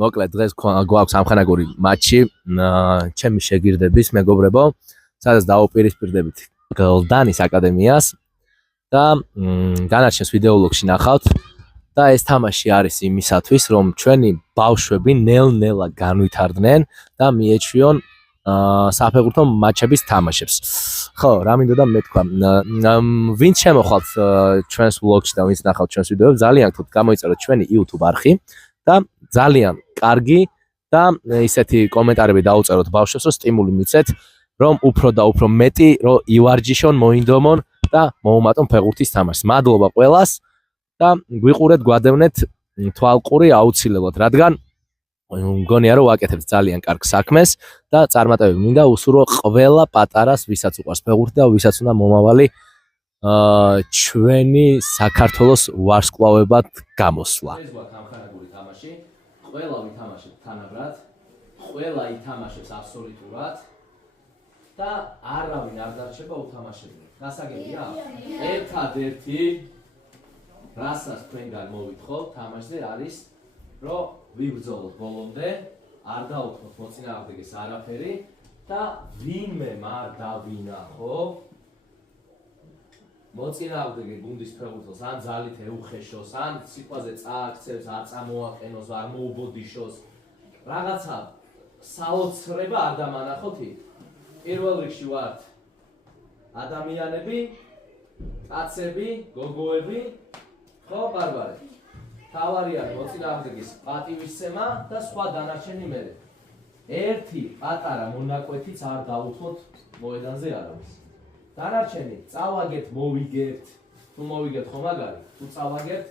მოკლედ დღეს გვაქვს ამხანაგური მატჩი ჩემი შეგირდების მეგობრებო, სადაც დავუპირისპირდებით გლდანის აკადემიას და განარჩენს ვიდეოლოგში ნახავთ და ეს თამაში არის იმისათვის, რომ ჩვენი ბავშვები ნელ-ნელა განვითარდნენ და მიეჩვიონ საფეხბურთო მატჩების თამაშებს. ხო, რა მინდოდა მე თქვა, ვინც შემოხვალთ ჩვენს ვლოგში და ვინც ნახავთ ჩვენს ვიდეოებს, ძალიან გთხოვთ გამოიწეროთ ჩვენი YouTube არხი და ძალიან კარგი და ისეთი კომენტარები დაუწეროთ ბავშვებს, რომ სტიმული მიცეთ, რომ უფრო და უფრო მეტი რომ ივარჯიშონ, მოინდომონ და მოუმატონ ფეხბურთის თამაშს. მადლობა ყველას და გვიყურეთ, გვადევნეთ თვალყური აუცილებლად, რადგან მგონია რომ ვაკეთებთ ძალიან კარგ საქმეს და წარმატებები მინდა უსურვო ყველა პატარას, ვისაც უყვარს ფეხბურთი და ვისაც უნდა მომავალი ჩვენი საქართველოს ვარსკვლავებად გამოსვლა. ეს გვაქვს ამხანაგური თამაში. ყველა ვითამაშებთ თანაბრად, ყველა ითამაშებს აბსოლუტურად და არავინ არ დარჩება უთამაშებელი. გასაგებია? ერთადერთი რასაც თქვენგან მოვითხოვ თამაშზე არის, რომ ვიბრძოლოთ ბოლომდე, არ დაუთხოთ მოწინააღმდეგეს არაფერი და ვინმე არ დავინახო მოწინააღმდეგე გუნდის ფეხბურთელს ან ძალით ეუხეშოს, ან სიყვაზე წააქცევს, არ წამოაყენოს, არ მოუბოდიშოს, რაღაცა საოცრება არ დამანახოთ იქ. პირველ რიგში ვართ ადამიანები, კაცები, გოგოები, ხო, ბარბარე. თავარია მოწინააღმდეგის პატივისცემა და სხვა დანარჩენი მერე. ერთი პატარა მონაკვეთიც არ დაუთხოთ მოედანზე არავის. დანარჩენი წავაგეთ, მოვიგებთ. თუ მოვიგებთ ხო მაგარი, თუ წავაგებთ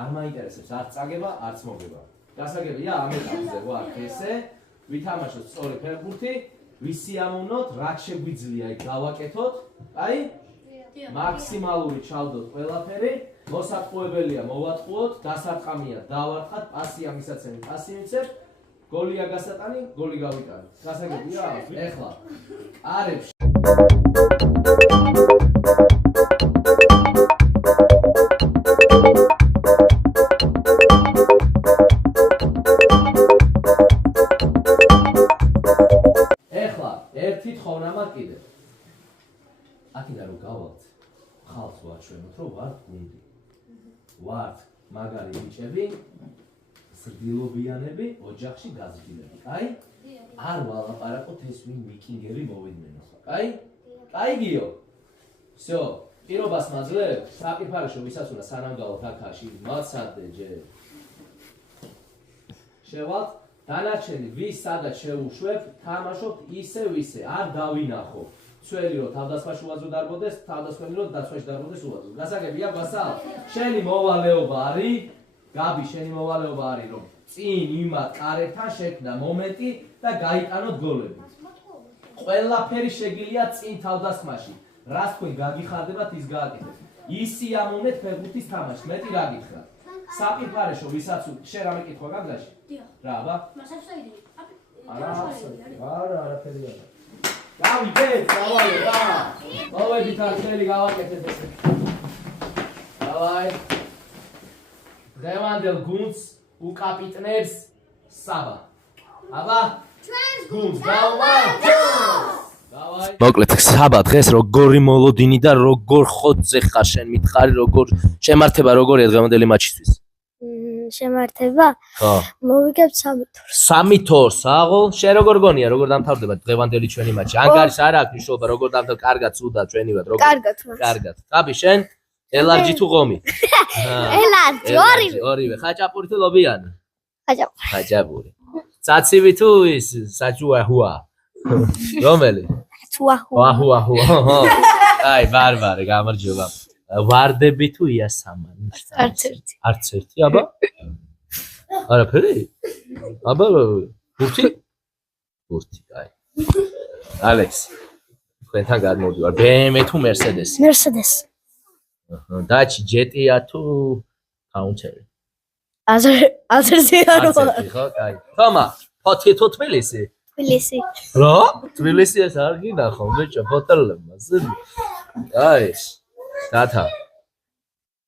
არ მაინტერესებს, არც წაგება, არც მოგება. გასაგებია, ამ ეტაპზე ვართ ესე, ვითამაშოთ სწორი ფეხბურთი, ვისიამოვნოთ, რაც შეგვიძლია იქ გავაკეთოთ, აი? მაქსიმალური ჩავდოთ ყველაფერი, მოსატყუებელია მოვატყუოთ, დასარტყამია დავარტყათ, პასია მისაცემი, პასი მიცემთ, გოლია გასატანი, გოლი გავიტანეთ. გასაგებია? ეხლა კარებში ეხლა ერთი თხოვნამად კიდე. აქედან რომ გავალთ, ხალხს ვაჩვენოთ, რომ ვართ გუნდი. ვართ მაგარი ბიჭები, ზრდილობიანები, ოჯახში გაზრდილები. კაი? არ ვალაპარაკოთ ეს ვინ ვიკინგერი მოვიდნენ ახლა. კაი? კაიგიო? всё, პირობას მაძლევ, საკიფარეშო ვისაც უნდა სანამ გავალთ აქაში, მაცადე ჯერ. შევალთ, დანარჩენი ვის სადაც შეუშვებ, თამაშობთ ისე ვისე, არ დავინახო. ცველი რომ თავდასხმაში უაზრო დარბოდეს, თავდასხმელი რომ დაცვაში დარბოდეს უაზრო. გასაგებია, გასალ? შენი მოვალეობა არის, გაბი, შენი მოვალეობა არის, რომ წინ იმათ კარებთან შექმნა მომენტი და გაიტანოთ გოლები. ყველაფერი შეგიძლია წინ თავდასხმაში. რას თქვენ გაგიხარდებათ, ის გააკეთეთ. ისიამოვნეთ ფეხბურთის თამაშს, მეტი რა გითხრათ? საკიფარეშო ვისაც შენ რამე კითხვა გაგდაში? რა, აბა? არა, არაფერი არა. გავიგეთ, დავალე რა. მოვედით არ წელი გავაკეთეთ ესე. დავაი. დღევანდელ გუნდს უკაპიტნებს საბა. აბა? ჩვენს გუნდს გავვარჯოთ. დავაი. მოკლედ საბა დღეს როგორი მოლოდინი და როგორ ხოძზე ხარ შენ მითხარი, როგორ შემართება როგორია დღევანდელი მატჩისთვის? შემართება? ხო. მოვიგებთ 3 თორს. 3 თორს, აღო? შენ როგორ გონია, როგორ დამთავრდება დღევანდელი ჩვენი მატჩი? ანგარის არ აქვს მნიშვნელობა, როგორ დამთავრდება, კარგად, ცუდად, ჩვენივად, როგორ? კარგად, მას. კარგად. აბი შენ? ელარჯი თუ ღომი? ელარჯი, ორივე. ხაჭაპური თუ ლობიანი? ხაჭაპური. ხაჭაპური. ცაცივი თუ ის საჭუაჰუა? რომელი? ცუაჰუა. ხო. აი, ბარბარე, გამარჯობა. ვარდები თუ იასამანი? არც ერთი. არც ერთი, აბა? არაფერი? აბა, ბურთი? ბურთი, აი. ალექს. თქვენთან გადმოვდივარ. BMW თუ Mercedes? Mercedes. დაჩი ჯეტია თუ კაუნტერი? აზერზე არ ვარ. ხო, აი. თომა, ფოთი თუ თბილისი? თბილისი. რა? თბილისი ეს არ გინახავ, ბიჭო, ფოტოლებმა. აი. დათა.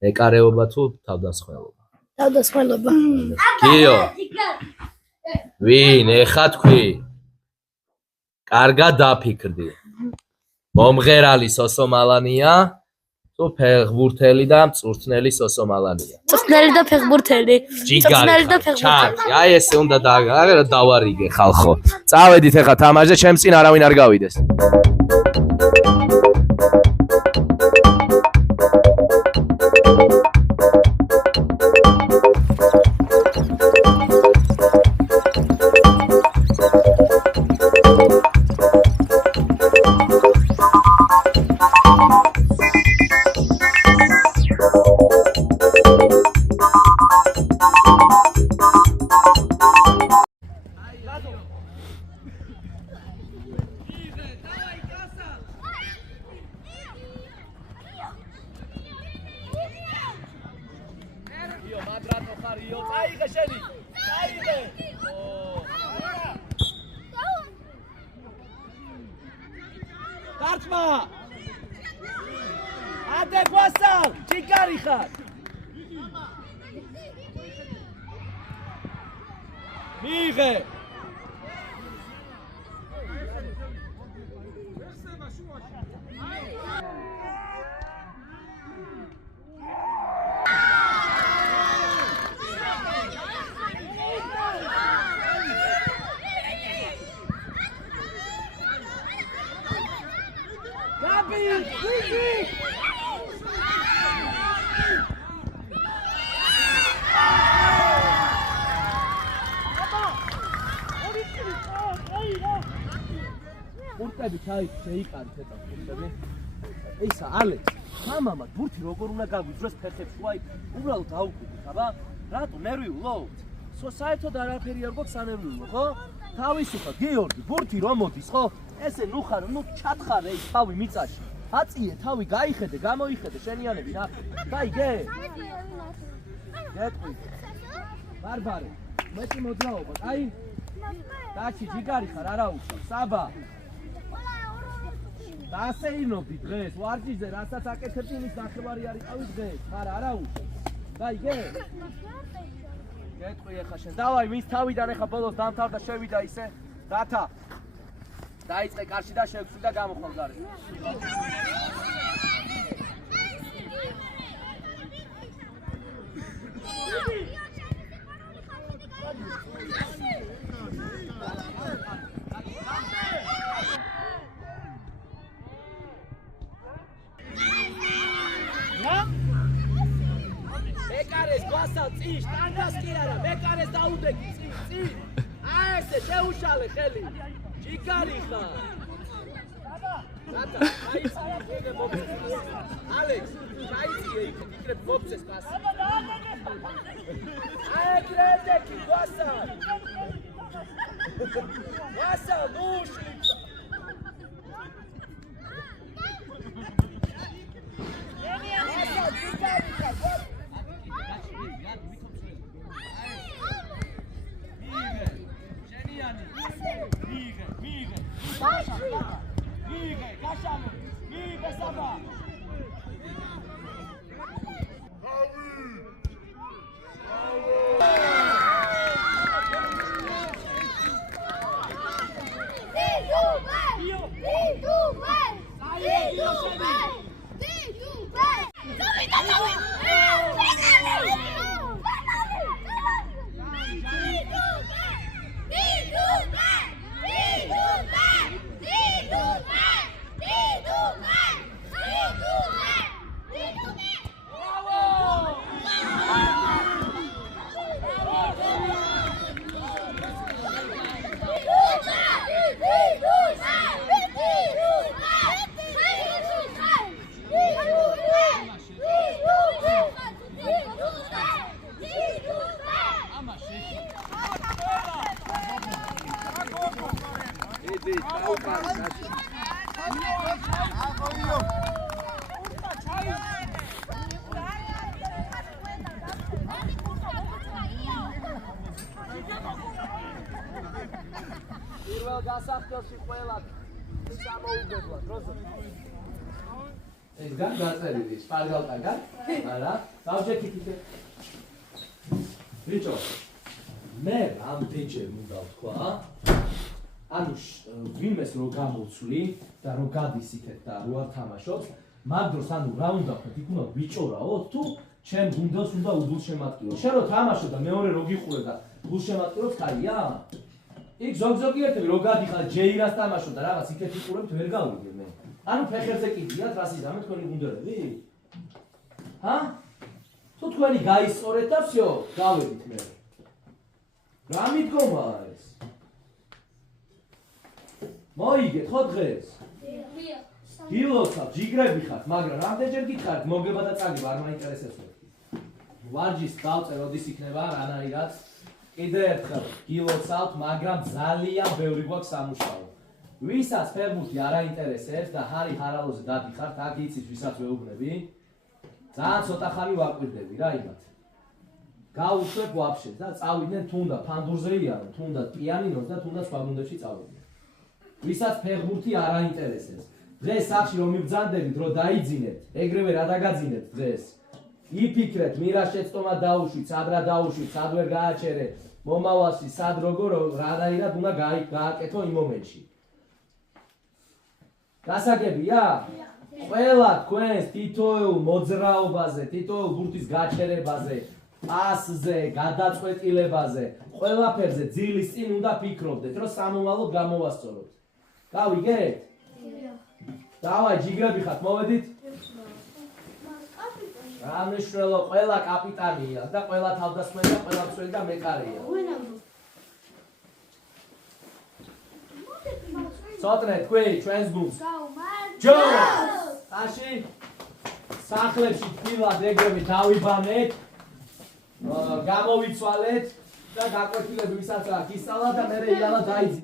ეკარეობა თუ თავდასხმელობა? თავდასხმელობა. გიო. ვინ ეხა თქვი? კარგად დაფიქრდი. მომღერალი სოსომალანია, თუ ფეხბურთელი და მწვრთნელი სოსომალანია. მწვრთნელი და ფეხბურთელი. მწვრთნელი და ჩაკი, აი ესე უნდა დავარიგე ხალხო. წავედით ეხა თამაშზე, ჩემს წინ არავინ არ გავიდეს. Tartma! Ade Guasal! Chikari xar! Mige! Purtები შეიყარით ეტა პურტები. Ისა ალექს, მამამა ბურთი როგორ უნდა გაგვიძროს ფეხებში, აი უბრალოდ დაუკვირდით, აბა? რატო ნერვიულობთ? საერთოდ არაფერი არ გვაქვს ანერვიულო, ხო? თავისუფლად გიორგი, ბურთი რომ მოდის, ხო? ესე ნუხარ, ჩათხარ ეს თავი მიწაში. აწიე თავი გაიხედე, გამოიხედე შენიანები რა. გაიგე? გეტყვი. ბარბარე, მეტი მოძრაობა, აი? დაჩი ჯიგარი ხარ, არა უშავ, საბა. დასეირნობდი დღეს, ვარჯიშზე, რასაც აკეთებდი, იმის ნახევარი არ იყავი დღეს, ხარა, არა უშავ. გაიგე? გეტყვი ეხა შენ. დავაი, მის თავიდან ეხა ბოლოს დამთავრდა, შევიდა ისე. რათა? დაიწყე კარში და შევხვი და გამოხვალ გარე. მეკარეს გვასალ წინ, შტანგას კი არა, მეკარეს დაუდეგი წინ. აი ესე შეუშალე ხელი. ჯიგარი ხარ. რათა, გაიწიე მოგწეს. ალექს, გაიწიე იქნებ მოგწეს კასი. აი ეგრედეკი გვასალ. გვასალ ნუში. გვასალ ჯიგარი ხარ. Mige, Saba! გასახდელში ყველა სამოუგებლად როზო ეს გაწერილი სპარგალტაგა არა დავჭექით ისე ბიჭო მე რამდენჯერ უნდა ვთქვა, ანუ ვინმეს რო გამოცვლი და რო გადის იქეთ და რო არ თამაშობს, მაგ დროს ანუ რა უნდა ვქოთ, იქ უნდა ვიჭორაოთ თუ ჩემ გუნდს უნდა უგულშემატკირო. შენ რო თამაშო და მეორე რო გიყურე და გულშემატკირო კაია? იქ ზოგ-ზოგი ერთები რო გადიხარ ჯეირას თამაშო და რაღაც იქეთ იყურებთ ვერ გავიგე მე. ანუ ფეხერზე კიდიათ რასიზამე თქვენი გუნდები? ჰა? თუ თქვენი გაისწორეთ და всё, გავედით მე. რა მიდგომა ეს? მოიგეთ ხო დღეს? გილოცავ, ჯიგრები ხართ, მაგრამ რამდენჯერ გითხარით მოგება და წაგება არ მაინტერესებს მეთქი. ვარჯის დავწერ, როდის იქნება რანაირად. კიდე ერთხელ გილოცავთ, მაგრამ ძალიან ბევრი გვაქვს სამუშაო. ვისაც ფეხბურთი არ აინტერესებს და ჰარი ჰარალოზე დადიხართ, აქ იცით ვისაც ვეუბნები. ძალიან ცოტა ხანი ვაკვირდები რა იმათ. გაუშვებ ვაფშე და წავიდნენ თუნდა ფანდურზე იარო, თუნდა პიანინოს და თუნდა სხვა გუნდებში წავიდნენ. ვისაც ფეხბურთი არ აინტერესებს. დღეს სახში რომ მიბრძანდებით, რომ დაიძინებთ, ეგრევე რა დაგაძინებთ დღეს? იფიქრეთ, მირა შეცდომა დაუშვით, სად რა დაუშვით, სად ვერ გააჩერეთ, მომავალში სად როგორ რანაირად უნდა გააკეთო იმ მომენტში. გასაგებია? ყველა თქვენს თითოეულ მოძრაობაზე, თითოეულ ბურთის გაჩერებაზე, პასზე, გადაწყვეტილებაზე, ყველაფერზე ძილის წინ უნდა ფიქრობდეთ, რომ სამომავლოდ გამოვასწოროთ. გავიგეთ? დავაი, ჯიგრები ხართ, მოვედით? რა მნიშვნელო, ყველა კაპიტანია და ყველა თავდასხმელი და ყველა მცველი და მეკარეა. ცოტნე თქვი ჩვენს გუნდს. ჯო! აში სახლებში თბილად ეგრევე დავიბანეთ, გამოვიცვალეთ და გაკვეთილები ვისაც აქვს ისალა და მერე იალა დაიძინა.